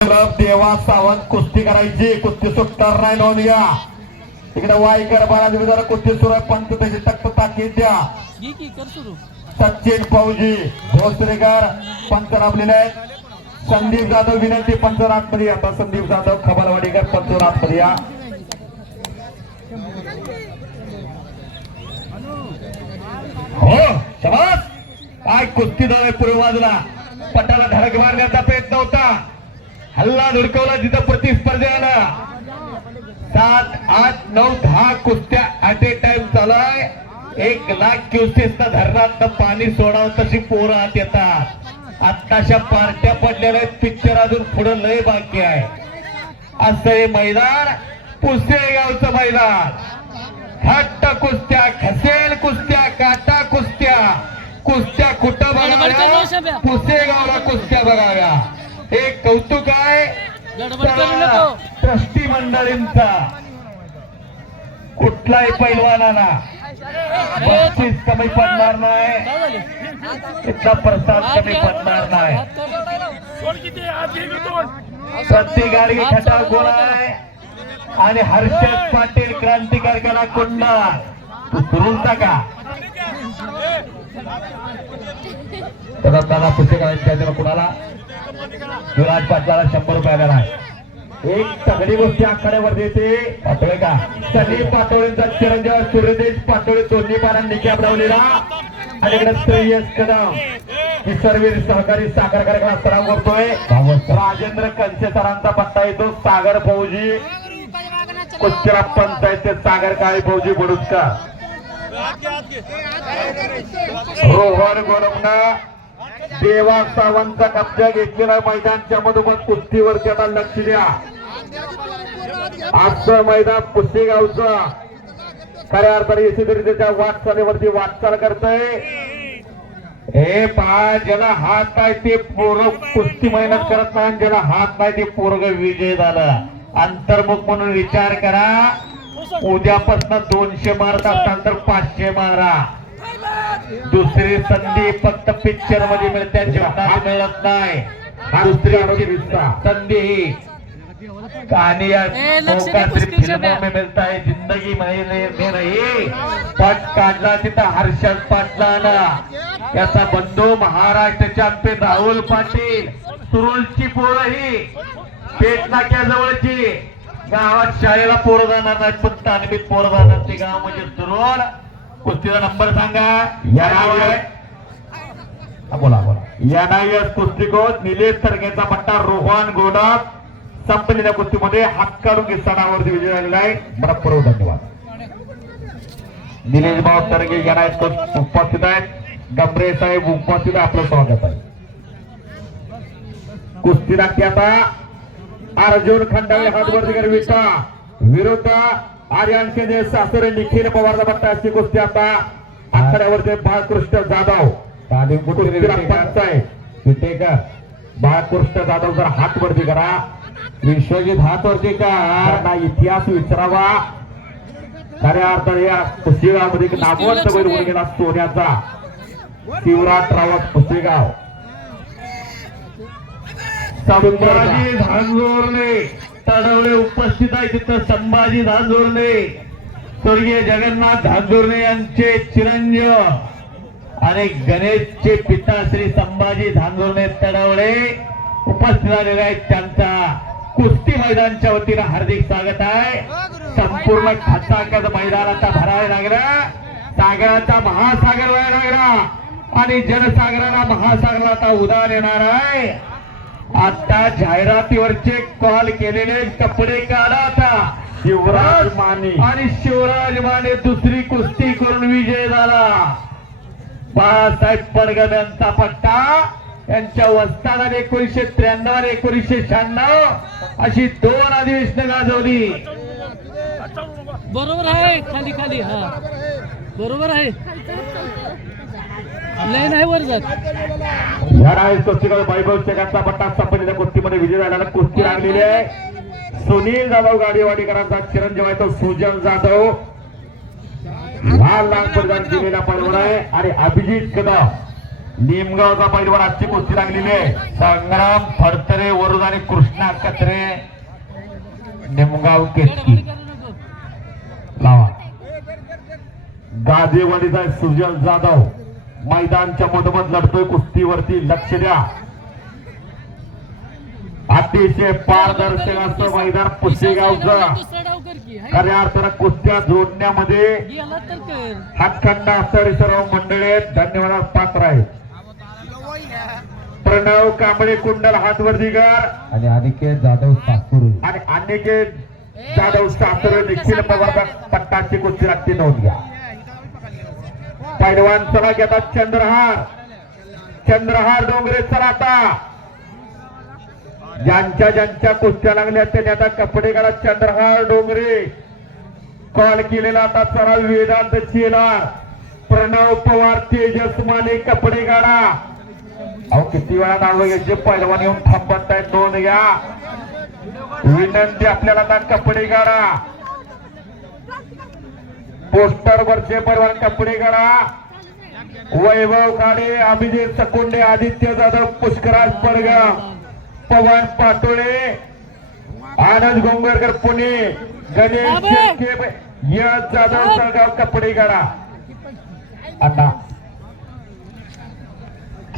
देवा सावंत कुस्ती करायची, कुस्ती सुटणार नाही, नोंद घ्या. इकडे वाईकर बाळा कुस्ती सुरू आहे. पंच त्याची तक्त ताकीद द्या. सचिन फौजी भोसरेकर पंच राबलेले आहेत. संदीप जाधव विनंती पंचनाथ मध्ये. आता संदीप जाधव खबालवाडीकर पंचनाथ मध्ये या. हो शाबास. काय कुस्ती धाव पूर्व बाजूला पटाला धडक मारण्याचा प्रयत्न होता. हल्ला धुडकवला तिथं प्रतिस्पर्धेला. 7, 8, 9, 10 कुस्त्या ऍट ए टाइम चालू आहे. 1 लाख क्युसेस धरणात पाणी सोडावं तशी पोरं आत येतात. आत्ताशा पार्ट्या पडलेल्या आहेत. पिक्चर अजून पुढे लय बाकी आहे. असं हे मैदान पुसेगावचं मैदान. हट्ट कुस्त्या, खसेल कुस्त्या, काटा कुस्त्या, कुस्त्या कुठं बघाव्या, पुसेगावला कुस्त्या बघाव्या. हे कौतुक आहे ट्रस्टी मंडळींचा. कुठलाही पैलवानाला बक्षीस कमी पडणार नाही, इथला प्रसाद कमी पडणार नाही. प्रत्येक गाडी खटाव गोळा आहे आणि हर्षद पाटील क्रांतिकारकाला कोंडार. तू सुरूचा का दादा पुस्तकांच्या कुणाला युवराज पाटलाला 100 रुपये आलेला आहे. एक तगडी गोष्टी आखाड्यावर देते पाटोळे का सनी पाटोळेंचा चिरंजीव सूर्यदेश पाटोळे दोन्ही पारांनी कॅप लावलेला. आणि इकडे श्रेयस कदम ही सर्व सहकारी साखर कारखाना सराव करतोय. राजेंद्र कंचे सरांचा पट्टा येतो. सागर फौजी कुस्तीला पंचायत सागर काळे फौजी बडुचकर. रोहन गोलमना देवा सावंतचा कब्जा घेतलेला मैदानच्या मधोमध कुस्तीवरती आता लक्ष द्या. आजचं मैदान पुसेगावचं खऱ्या अर्थाने यशस्वी त्याच्या वाटचालीवरती वाटचाल करतय. हे पहा, ज्याला हात आहे ते पोरग कुस्ती मेहनत करत नाही, ज्याला हात नाही ते पोरग विजय झालं. अंतर्मुख म्हणून विचार करा. उद्यापासून 200 मारत असताना तर 500 मारा. दुसरी संधी फक्त पिक्चर मध्ये मिळते, जीवनात मिळत नाही. दुसरी संधी ही कहानी फिल्मों में मिळता है, जिंदगी में नहीं. पट काढला तिथं हर्षद पाटलाला. याचा बंधू महाराष्ट्र चॅम्पियन राहुल पाटील. सुरुलची पोरं ही पेट नाक्याजवळची. गावात शाळेला पोरं जाणार नाहीत, पण तालमीत पोरं जाणार. ते गाव म्हणजे सुरुल. कुस्तीचा नंबर सांगा. बोला बोला. एनआयएस कुस्तीकोच निलेश तरगेचा पट्टा. रोहन गोडक संपलेल्या कुस्तीमध्ये हात काढून घेतानावरती विजय झालेला आहे. मनपूर्वक धन्यवाद. निलेश भाऊ तरगे एनआयएस कोच उपस्थित आहेत. गंभरे साहेब उपस्थित आहे. आपलं स्वागत आहे. कुस्ती लागते आता. अर्जुन खंडाळे हातवरती करविता विरुद्ध आर्यन केजे सासरे निखिल पवारचा पट्टा. अशी कुस्ती आता आखाड्यावरती. बाळकृष्ण जाधव विटेकर. बाळकृष्ण जाधव जर हात वरती करा. विश्वजित हात वरती का इतिहास विचारावा. खऱ्या अर्थाने या पुसेगावमध्ये नामवंत बैल होऊन गेला सोन्याचा शिवराज रावत पुसेगाव. संभाजी धांजोरणे तडवळे उपस्थित आहे. तिथं संभाजी धांजोरणे स्वर्गीय जगन्नाथ धांजोरणे यांचे चिरंजीव आणि गणेशचे पिता श्री संभाजी धांजोरणे तडवळे उपस्थित झालेले आहेत. त्यांचा कुस्ती मैदानच्या वतीनं हार्दिक स्वागत आहे. संपूर्ण खचाखच मैदान आता भरावे लागला. सागराचा महासागर व्हायला लागला आणि जनसागराला महासागराला आता उधार येणार आहे. आता जाहिरातीवरचे कॉल केलेले कपडे काढा. आता शिवराज माने आणि शिवराज माने दुसरी कुस्ती करून विजय झाला. बाळासाहेब पडगम यांचा पट्टा. यांच्या वस्तादाने 1993 आणि 1996 अशी 2 अधिवेशनं गाजवली. बरोबर आहे. खाली खाली. हा बरोबर आहे. लय नाही वर जात. वैभव शेखांचा पट्टा संपलेल्या कुस्तीमध्ये विजय झालेला. कुस्ती लागलेली आहे. सुनील जाधव गाडीवाडीकरांचा चिरंजीव आहे तो सुजन जाधव. लहान लहान प्रदान केलेला पैलवान आहे. आणि अभिजित कदम निमगावचा पैलवान आजची कुस्ती लागलेली आहे. संग्राम फडतरे वरुण आणि कृष्णा कत्रे निमगाव केतकी लावा. गाजेवाडीचा सुजल जाधव मैदानच्या मधोमध लढतोय कुस्तीवरती. लक्ष द्या. अतिशय पारदर्शक असं मैदान पुसेगावचं. खऱ्या अर्थानं कुस्त्या जोडण्यामध्ये हातखंड असणारी सर्व मंडळी धन्यवाद पात्र आहेत. प्रणव कांबळे कुंडल हातवर्धीकर आणि अनिकेत जाधव सासुरे आणि अनिकेत जाधव सासरे देखील पट्टाची कुस्ती लागते. नोंद घ्या. पैलवान चला घेतात चंद्रहार डोंगरे. चला आता ज्यांच्या कुस्त्या लागल्या त्यांनी आता कपडे काढा. चंद्रहार डोंगरे कॉल केलेला आता चला वेदांत चेलार प्रणव पवार तेजस माने कपडे काढा. अहो किती वेळा नाव घ्यायचे पैलवान येऊन थांबत आहेत. नोंद घ्या. विनंती आपल्याला आता कपडे काढा. पोस्टर वरचे पैलवान कपडे काढा. वैभव खाडे अभिजित सकुंडे आदित्य जाधव पुष्कराज पडगाव पवन पाटोळे आनंद गोंगरकर पुणे गणेश शेळके यश जाधव जळगाव कपडे काढा. आता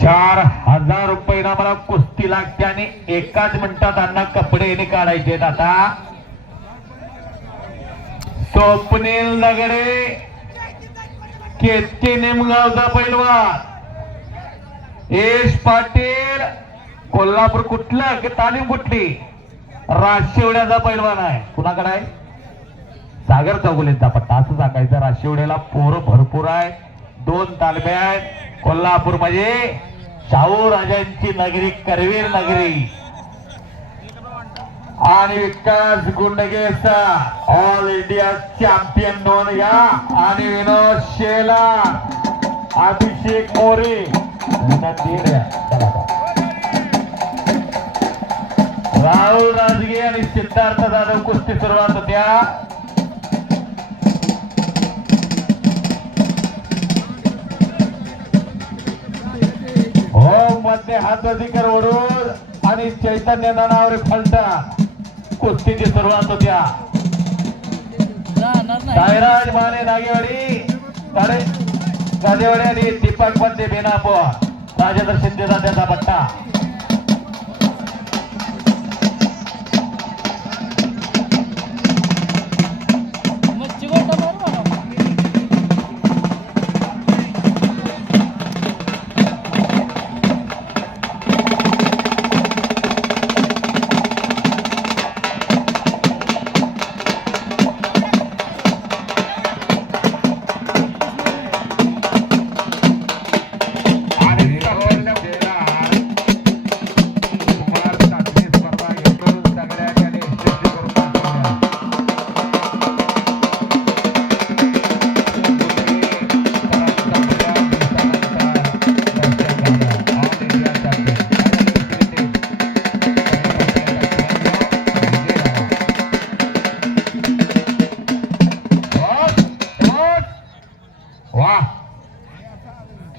4000 रुपये ना मला कुस्ती लागते आणि एकाच मिनिटात अण्णा कपडे काढायचे. आता स्वप्नील दगडे केतकी निमगावचा पैलवान. यश पाटील कोल्हापूर कुठलं तालीम कुठली राशिवड्याचा पैलवान आहे. कुणाकडे आहे? सागर चौगुलेचा पट्टा असं सांगायचं. राशिवड्याला पोरं भरपूर आहे. 2 तालमे आहेत. कोल्हापूर म्हणजे शाहू राजांची नगरी करवीर नगरी. आणि विकास गुंडगेचा ऑल इंडिया चॅम्पियन नोंद घ्या. आणि विनोद शेला अभिषेक मोरे राहुल राजगे आणि सिद्धार्थ जाधव कुस्ती सुरुवात होत्या. हो मध्ये हात अधिकार ओढून आणि चैतन्य नानावर फलटा कुस्तीची सुरुवात होत्या. साईराज माने नागेवाडी गाजेवाडी आणि दीपक बंदे बेनापोर राजेंद्र शिंदेचा त्याचा पट्टा.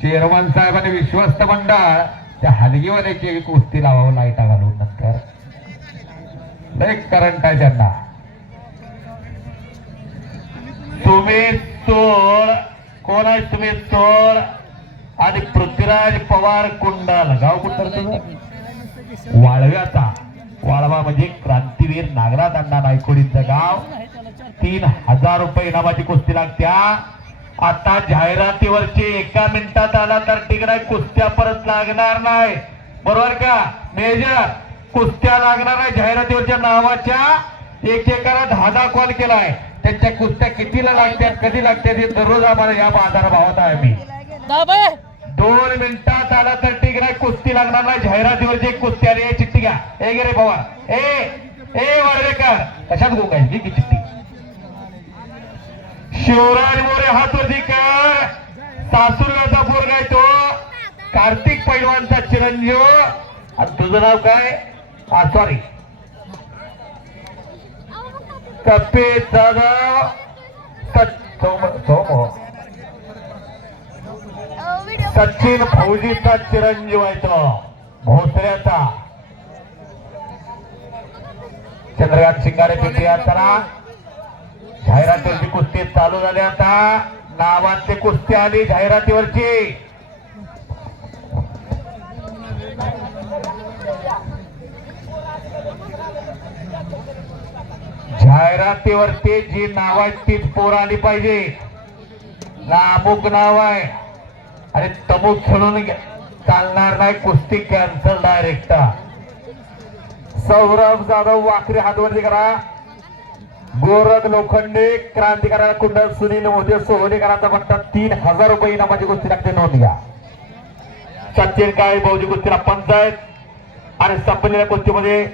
चेअरमन साहेबांनी विश्वस्त मंडळ त्या हलगीवाल्याची कुस्ती लावावं लाईटा घालून. नंतर लय करंट आहे त्यांना. तुम्ही चोळ कोण आहे? तुम्ही चोळ आणि पृथ्वीराज पवार कुंडल. गाव कुठलं? वाळव्याचा. वाळवा म्हणजे क्रांतीवीर नागराज अण्णा नायकोडींचं गाव. 3000 रुपये इनामाची कुस्ती लागत्या. आता जाहिरातीवरची एका मिनिटात आला तर तिकडे कुस्त्या परत लागणार नाही. बरोबर का मेजर? कुस्त्या लागणार नाही. जाहिरातीवरच्या नावाच्या एकेकाला 10 कॉल केलाय. त्यांच्या कुस्त्या कितीला लागतात कधी लागतात हे दररोज आम्हाला या बाजार भावात आहे. मी 2 मिनिटात आला तर तिकडे कुस्ती लागणार नाही. जाहिरातीवरची कुस्ती आली. चिठ्ठी घ्या. ए गे रे पवार ए वाडवेकर कशात गोगायची की चिठ्ठी? शिवराज मोरे हातवरती कर. सासुरगावचा पोरगा आहे तो. कार्तिक पैलवानचा चिरंजीव. आणि तुझं नाव काय? सॉरी कपे जाधव सोम सचिन फौजीचा चिरंजीव आहे तो भोसऱ्याचा. चंद्रकांत शिंगारे पिंपरी चला. जाहिरातीवरची कुस्ती चालू झाली. आता नावांची कुस्ती आली जाहिरातीवरची. जाहिरातीवरती जी नाव आहेत तीच पोर आली पाहिजे. ना अमुक नाव आहे आणि तमुक खेळून चालणार नाही. कुस्ती कॅन्सल डायरेक्ट. सौरभ जाधव वाकरी हातवरती करा. गोरख लोखंडे क्रांतिकारक कुंडल सुनील मोदी सोहलेकरांचा पट्टा 3000 रुपये इनामाची कुस्ती लागते. नोंद घ्या. सचिन काळे भाऊजी कुस्तीला पंचायत आणि संपलेल्या कुस्तीमध्ये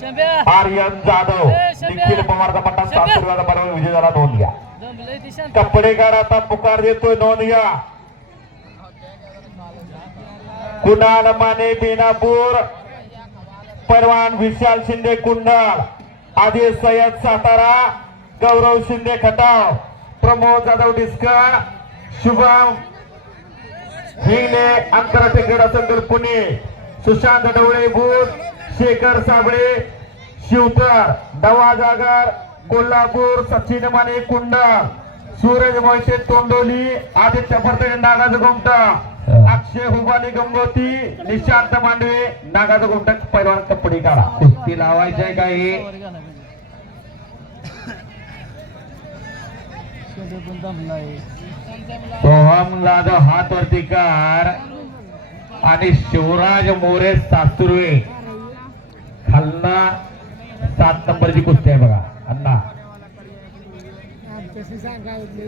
शंभ्या आर्यन जाधव निखिल पवारचा पट्टा 700 रुपयाचा बरोबर विजय झाला. नोंद घ्या. दमलंय ती शांत. कपडेकार आता पुकार देतोय. नोंद घ्या. कुणाल माने बेनापूर, परवान विशाल शिंदे कुंडल, आदिल सय्यद सातारा, गौरव शिंदे खटाव, प्रमोद जाधव डिस्का, शुभम हिंगणे आंतरराष्ट्रीय क्रीडा संकुल पुणे, सुशांत ढवळे भूत, शेखर साबळे शिवतर, डवा जागर कोल्हापूर, सचिन माने कुंडल, सूरज मोहिते तोंडोली, आदित्य फडतरे नागाज गोमटा, अक्षय हुबाली गंगोती, निशांत मांडवे नागाज गोमटा. पैलवान कपडे काढा. कुस्ती लावायची आहे काही. शंभ्या पण दमलाय. सोहम जाधव हात वरती कार आणि शिवराज मोरे सासुर्वे खालना 7 नंबरची कुस्ती आहे बघा. अण्णा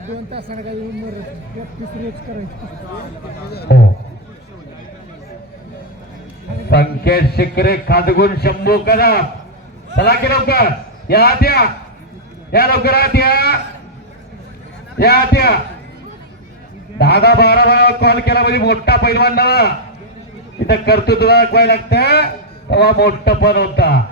2 तासाला काय हो. संकेत शिकरे खादगुण शंभू कदम. चला की लवकर या आत या. या लवकर आत या. या आत या. 10-12 कॉल केला म्हणजे मोठा पैलवान ना तिथं कर्तृत्व दाखवायला लागतं तेव्हा मोठं पण होता.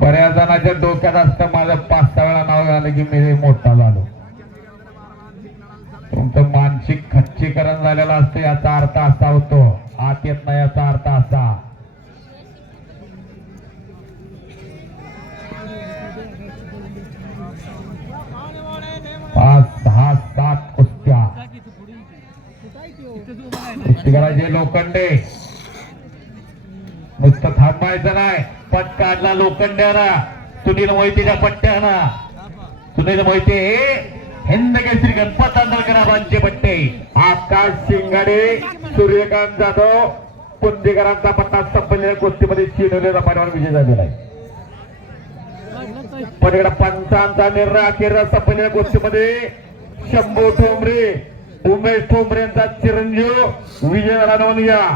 बऱ्याच जणांच्या डोक्यात असतं माझं 5-6 वेळा नाव झालं की मी मोठा झालो. तुमचं मानसिक खच्चीकरण झालेलं असतं. याचा अर्थ असा होतो. आत येत नाही याचा अर्थ असा. पाच 6 7 कुस्त्या कुस्ती करायचे. लोखंडे नुसतं थांबायचं नाही. पट काढला लोखंड्याना. सुनील मोहितेच्या पट्ट्याना. सुनील मोहिते हिंद केसरी गणपत आंदोलकरांचे पट्टे. आकाश शिंगाडे, सूर्यकांत जाधव पुंदेकरांचा पट्टा संपलेल्या कुस्तीमध्ये शिनवलेला पैलवान विजय झालेला आहे. पलीकडे पंचांचा निर्णय अखेर संपलेल्या कुस्तीमध्ये शंभू ठोंबरे, उमेश ठोंबरेंचा चिरंजीव विजय झाला. नोंद घ्या.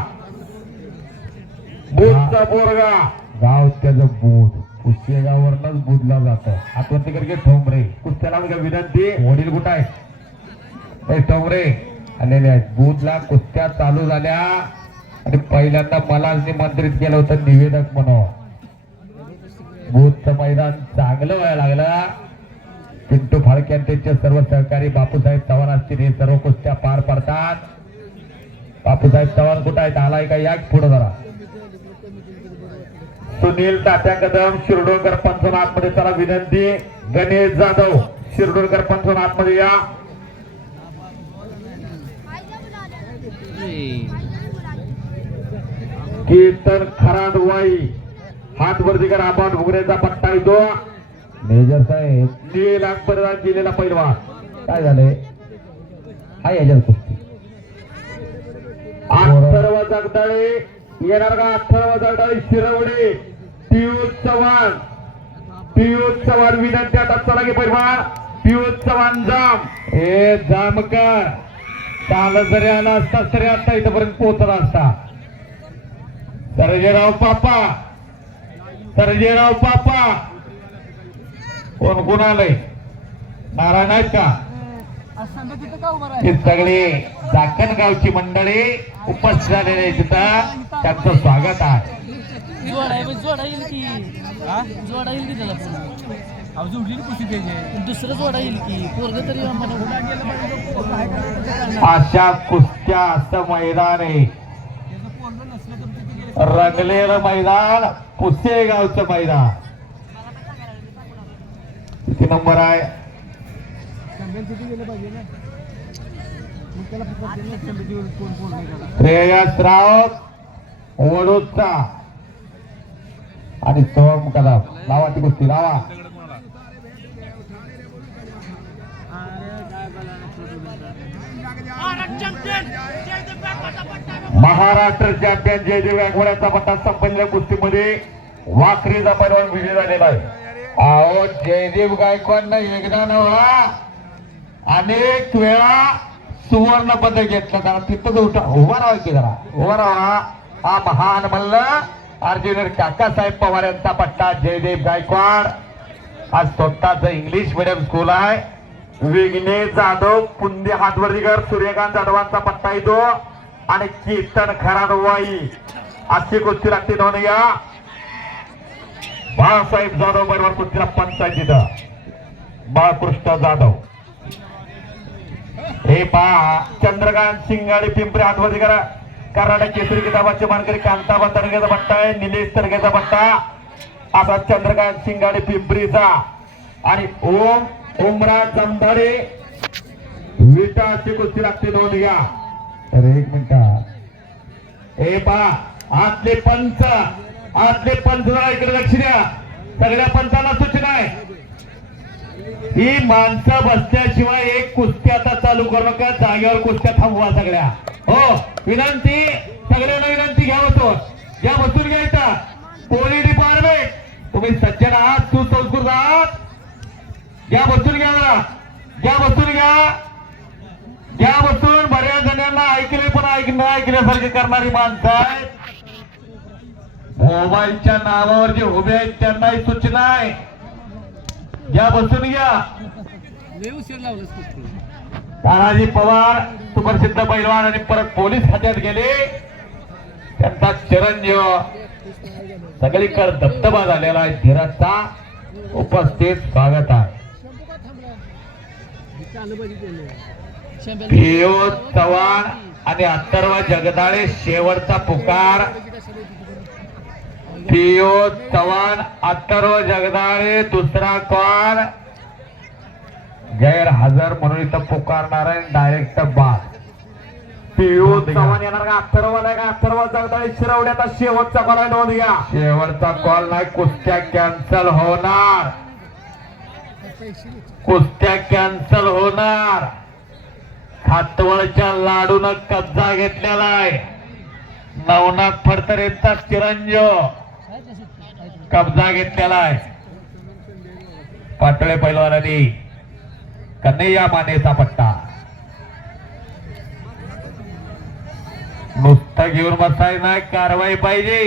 बुधचा बोरगा गाव त्याचं बुध कुस्तेगावरनच बुधला जातं. आत्महत्या करके ठोंबरे कुस्त्याला विनंती. वडील कुठं आहे ठोंबरे आलेले आहेत. बुधला कुस्त्या चालू झाल्या आणि पहिल्यांदा मला निमंत्रित केलं होतं निवेदक म्हणून. बुधचं मैदान चांगलं व्हायला लागलं. पिंटू फाळके आणि त्यांचे सर्व सहकारी बापूसाहेब चव्हाण असतील हे सर्व कुस्त्या पार पडतात. बापूसाहेब चव्हाण कुठं आहेत? आलाय का? या पुढे जरा. सुनील तात्या कदम शिरडोणकर पंचनाथ मध्ये चला विनंती. गणेश जाधव शिरडोणकर पंचनाथ मध्ये या. कीर्तन खराडवाई हात वरती करा. आपण भुगरेचा पट्टा येतो. मेजर साहेब नील अकबरदार गेलेला पैलवान काय झालंय? हा याच्यात कुस्ती. अथर्व जगदाळे येणार का? अथर्व जगदाळे शिरवडे पियुष चव्हाण. पियुष चव्हाण विनंती. आता चला की पैलवान पियुष चव्हाण जाम. हे जामकर चालत जरी आला असता तरी आता इथपर्यंत पोहोचला असता. सर्जेराव पापा. सर्जेराव पापा कोण कोण आलंय? नारायण आहेत का? ही सगळी चाकण गावची मंडळी उपस्थित झालेली आहे. तिथं त्यांचं स्वागत आहे. जोडा येईल की जोडा येईल की त्याला दुसरंच वडा येईल की पोरग तरी अशा कुस्त्या असं मैदान आहे. रंगलेलं मैदान पुसेगावचं मैदान. किती नंबर आहे? श्रेयस राऊत वडोदचा आणि सोम कदम. लावा ती कुस्ती लावा. महाराष्ट्र चॅम्पियन जयदेव गायकवाडचा पट्टा संपलेल्या कुस्तीमध्ये वाखरीचा पैलवान विजय झालेला आहे. अहो जयदेव गायकवाडनं एकदा नव्हा अनेक वेळा सुवर्ण पदक घेतलं. जरा तिथंच उभा राहा की जरा उभा राहा. हा महान मल्ल अर्जुन काकासाहेब पवार यांचा पट्टा जयदेव गायकवाड. आज स्वतःच इंग्लिश मिडियम स्कूल आहे. विघ्नेश जाधव पुंदे हातवर्दीकर सूर्यकांत जाधवांचा पट्टा येतो आणि कीर्तन खराडवाई अशी कुस्ती लागते. दोन या बाळासाहेब जाधव बरोबर कुस्तीला पंचायत बाळकृष्ण जाधव. हे पहा चंद्रकांत शिंगाडे पिंपरी हातवर्दीकर कर्नाटक केसरी किताबाचे मानकरी कांताबा तडगेचा पट्टा आहे. निलेश तडगेचा पट्टा असा चंद्रकांत शिंगाडे पिंपरीचा आणि ओमराज जमधाडे विटा अशी कुस्ती लागते. दोन घ्या. अरे एक मिनिट. हे पहा आतले पंच जरा इकडे लक्ष द्या. सगळ्या पंचांना सूचना आहे. ही माणसं बसल्याशिवाय एक कुस्ती आता चालू करू नका. जागेवर कुस्त्या थांबवा सगळ्या. हो विनंती सगळ्यांना विनंती घ्या. होतो या बसून घ्यायचा. पोलीस डिपार्टमेंट तुम्ही सज्जन आहात सुसंस्कृत आहात. घ्या बसून घ्या. घ्या बसून घ्या बसून. बऱ्याच जणांना ऐकले पण ऐकण्यासारखे करणारी माणसं आहेत. मोबाईलच्या नावावर जे उभे आहेत त्यांनाही सूचना आहे. घ्या बसून घ्या. तानाजी पवार सुप्रसिद्ध पैलवान आणि परत पोलीस खात्यात गेले. त्यांचा चिरंजीव सगळीकडे दबदबा झालेला आहे. धीरजचा उपस्थित स्वागत आहे. पियुष चव्हाण आणि अथर्व जगदाळे शेवटचा पुकार. पियुष चव्हाण अथर्व जगदाळे दुसरा कॉल गैरहजर म्हणून इथं पुकारणार आहे. डायरेक्ट बाद. पियुष चव्हाण येणार का अथर्वला का अथर्व जगदाळे शिरवड्याचा शेवटचा कॉल आहे. नोंद घ्या. शेवटचा कॉल नाही. कुस्त्या कॅन्सल होणार. कुस्त्या कॅन्सल होणार. खातवळच्या लाडून कब्जा घेतलेला आहे. नवनाथ फडतर यांचा चिरंजीव कब्जा घेतलेला आहे. पाटोळे पैलवानांनी कन्हैया मानेचा पट्टा. नुसतं घेऊन बसाय नाही. कारवाई पाहिजे.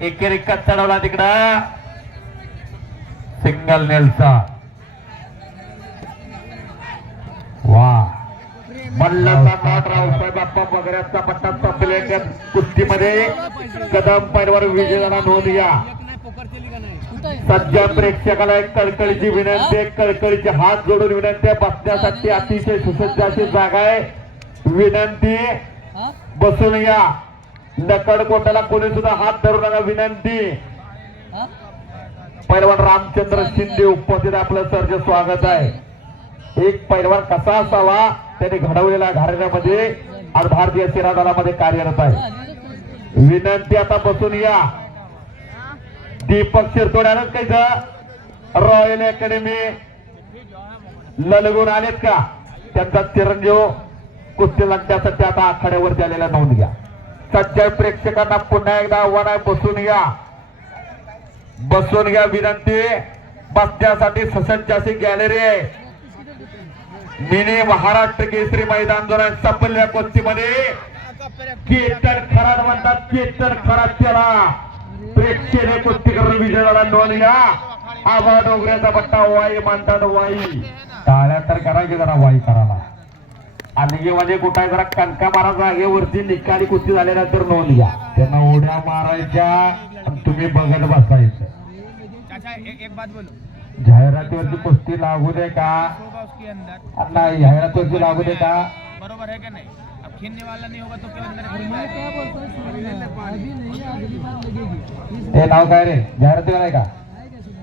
एकेरिका चढवला तिकडं. सिंगल नेलचा. वा मल्लचा नाट रावसाहेब बाप्पा वगैरेचा पट्टा संपलेल्या कुस्तीमध्ये कदम पैलवान विजय झाला. नोंद घ्या. सज्जन प्रेक्षकाला एक कळकळीची विनंती. कळकळीचे हात जोडून विनंती. बसण्यासाठी अतिशय सुसज्ज अशी जागा आहे. विनंती बसून घ्या. लकड कोटाला कोणी सुद्धा हात धरू नका. विनंती. पैलवान रामचंद्र शिंदे उपस्थित आपलं सर्ज स्वागत आहे. एक पैलवान कसा असावा त्याने घडवलेल्या घराण्यामध्ये आज भारतीय सेना दलामध्ये कार्यरत आहे. विनंती आता बसून या. दीपक शिरतोड्यानंच काही रॉयल अकॅडमी ललगून आलेत का त्यांचा चिरंजीव कुस्ती लागण्यासाठी आता आखाड्यावरती आलेला. नोंद घ्या. सज्जन प्रेक्षकांना पुन्हा एकदा आव्हान आहे. बसून घ्या. बसून घ्या. विनंती. बसण्यासाठी ससज्ज अशी गॅलरी आहे. मिनी महाराष्ट्र केसरी मैदान जोरात संपलेल्या कुस्तीमध्ये कीर्तन खराड म्हणतात. कीर्तन खराड त्याला प्रेक्षणीय कुस्ती करून विजय झाला. नोंद घ्या. आबा डोंगऱ्याचा पट्टा. वाई म्हणतात. वाई टाळ्या तर करायची जरा. वाई करायला आणखी कुठे जरा कणका मारा जागेवरती निकाली कुस्ती झाल्यानंतर नोंद घ्या. त्यांना उड्या मारायच्या आणि तुम्ही बघत बसायचं. एक बात बोलो. जाहिरातीवरची कुस्ती लागू दे का होगा उसके अंदर, अण्णा जाहिरातीवरची लागू दे का बरोबर है कि नहीं? अब खींचने वाला नहीं होगा तो क्यों अंदर और खींचना मैं है? क्या बोलता हूँ सुनो ना, अभी नहीं है, अगली बार लगेगी। ते नाव काय रे जाहिरातीवर आहे का आएगा सुनो,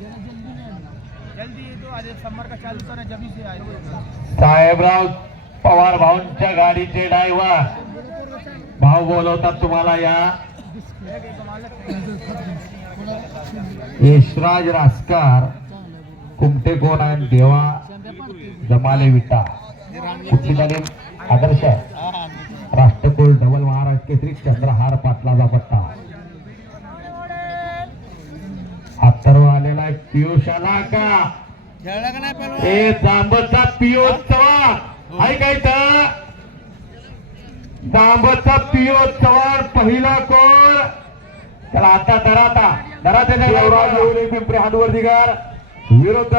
जरा जल्दी में आना। जल्दी ये तो आज समर का चालू करा जब से आएगा। साहेबराव पवार भाऊंच्या गाडीचे ड्रायव्हर भाऊ बोलवतात तुम्हाला या यशराज रासकार कुमटे कोण आहे देवा जमाले विटा कुठली झाली आदर्श राष्ट्रकुल डबल महाराष्ट्र केसरी चंद्रहार पाटलाचा पट्टा अथर्व आलेला आहे पियुष आला का ए जांबचा पियुष चव्हाण आहे काय तर जांबचा पियुष चव्हाण पहिला कोण त्याला आता धरा त्याच्या पिंपरी हातवर्दीकर विरुद्ध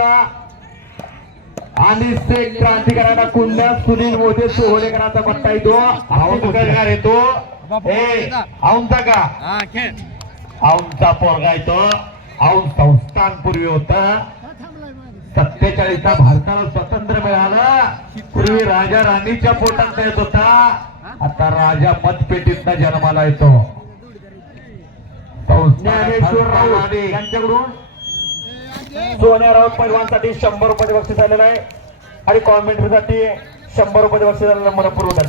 आणि शेख क्रांतिकारांना कुंड्या सुनील मोठे सोहळेकरांचा पट्टा येतो औंधकर येतो औंधचा का औंधचा पोरगा येतो औंध संस्थान पूर्वी होता 47चा भारताला स्वातंत्र्य मिळालं पूर्वी राजा राणीच्या पोटात येत होता आता राजा मतपेटीतनं जन्माला येतो ज्ञानेश्वर राऊत यांच्याकडून सोन्या राऊत पैलवानसाठी 100 रुपये बक्षीस आलेलं आहे आणि कॉमेंट्रीसाठी 100 रुपये बक्षीस आलेलं मनपूर्वक